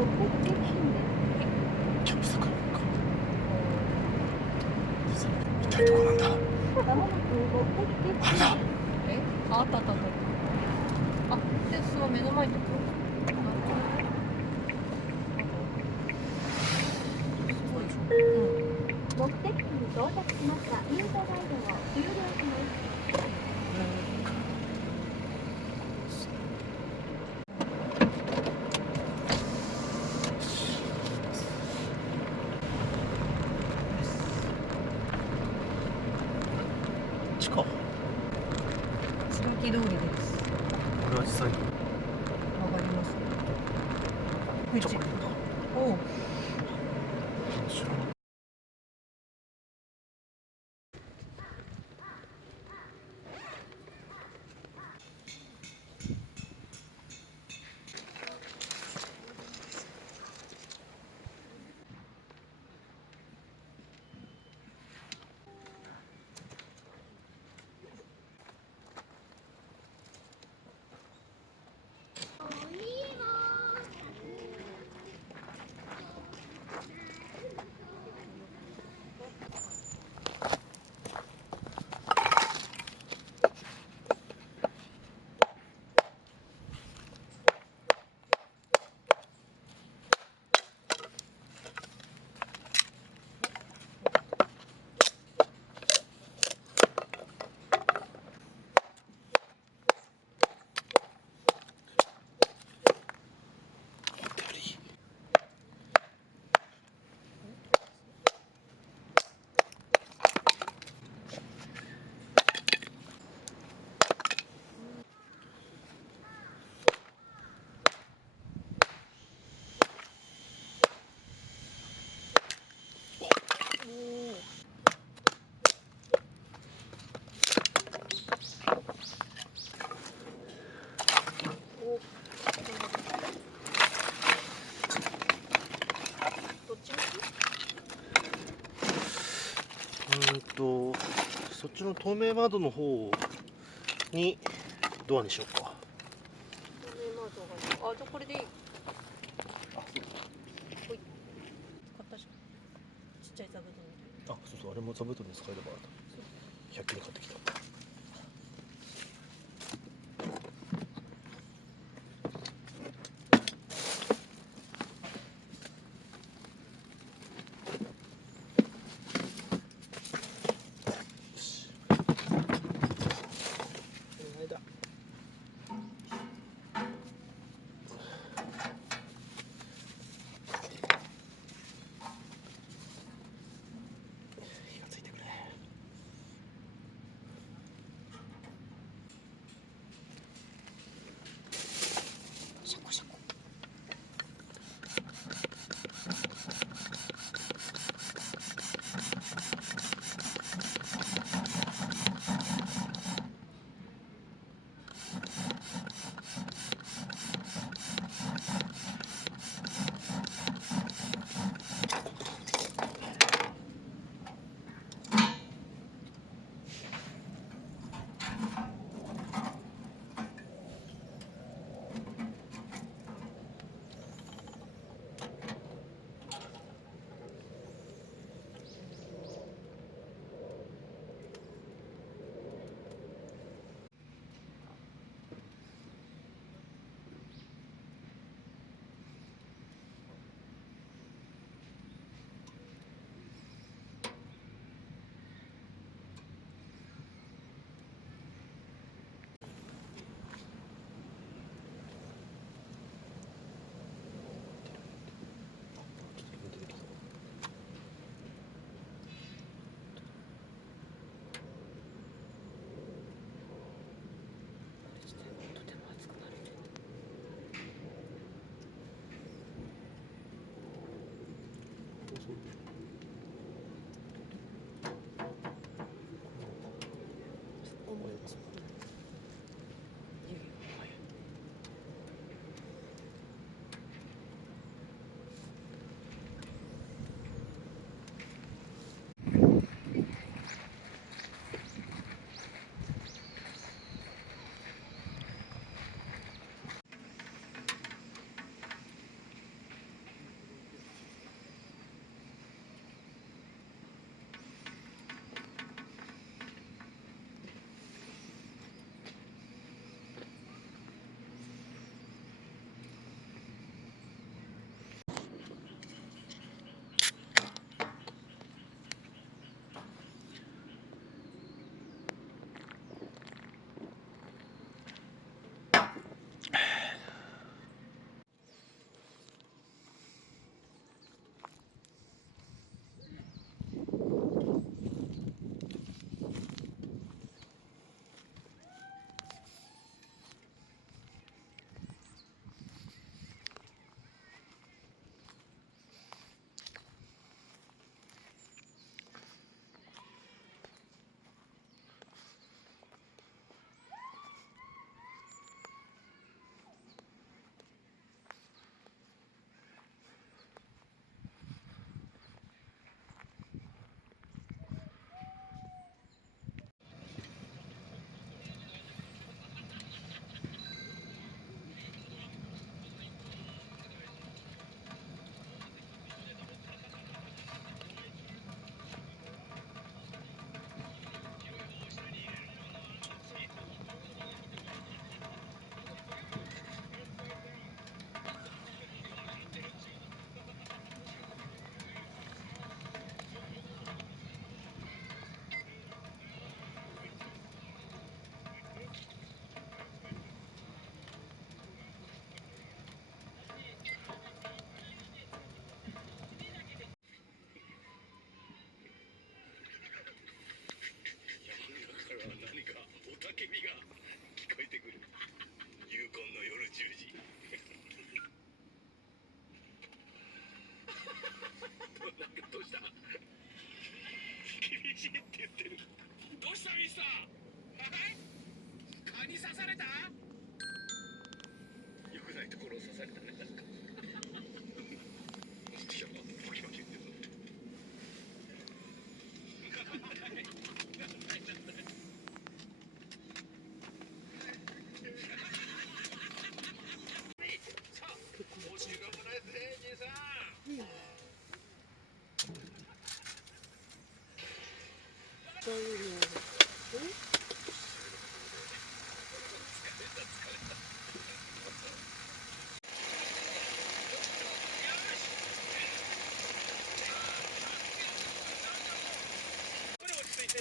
キャンプ坂か。一体どこなんだ。あれだ。あったあったあった。あ、で、その目の前に。目的地に到着しました。インターガイドを終了します。地下。椿通りです。これは実際。わかります。ちょっと。おう。知らない。そっちの透明窓の方にドアにしようか。透明窓が。あ、じゃあこれでいい。あ、ほい。買ったじゃん。ちっちゃい座布団。あ、そうそう、あれも座布団に使えればあった。100均で買ってきた。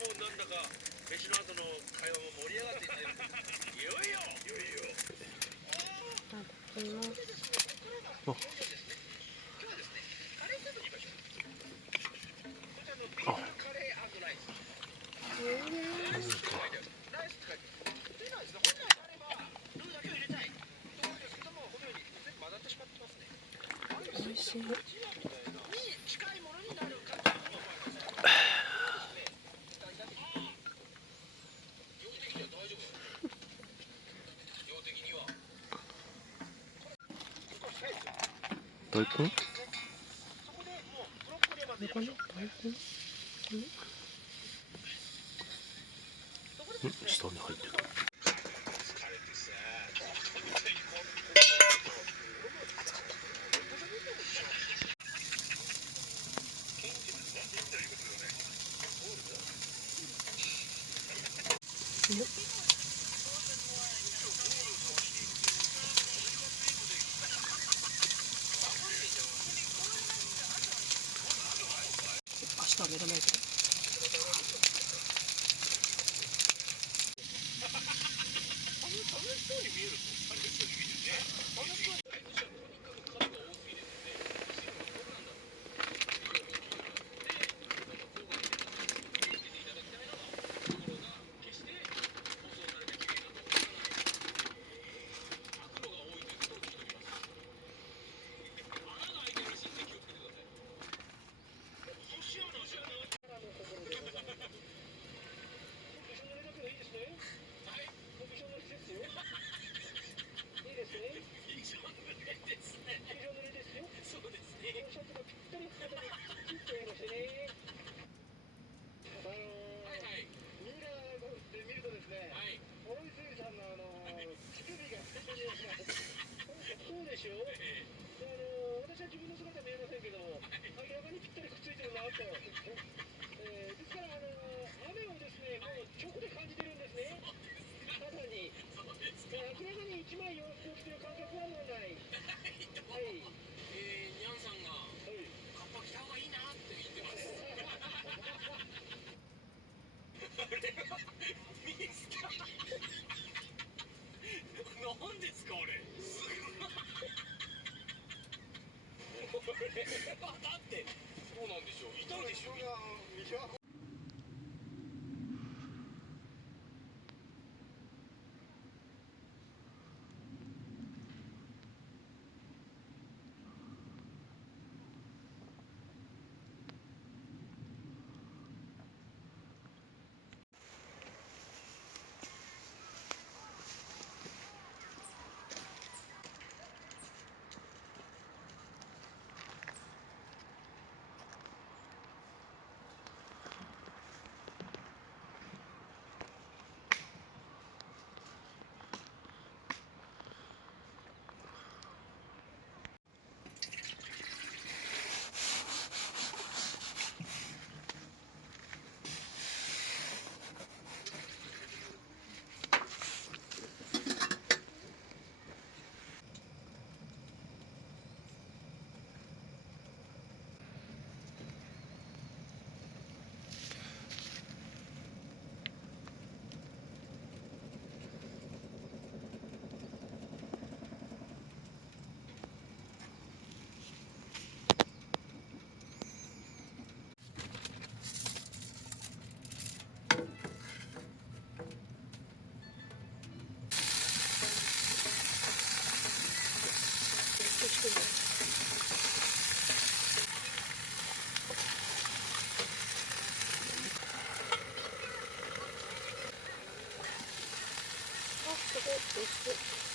なんだか飯の後の会話も盛り上がっていってる。いよいよ美味しい。大根？これかな？大根？下に入ってる。明日は目玉焼きだ。私は自分の姿見えませんけど、明らかにぴったりくっついてるなと。ですから雨をですね、もう直で感じてるんですね。肌に。明らかに一枚洋服を着てる感覚はもうない。はい。ニャンさんが、カッパ着た方がいいなって言ってます。なんですかあれ。だってそうなんでしょう。痛いでしょ。あ、すごい美味しい。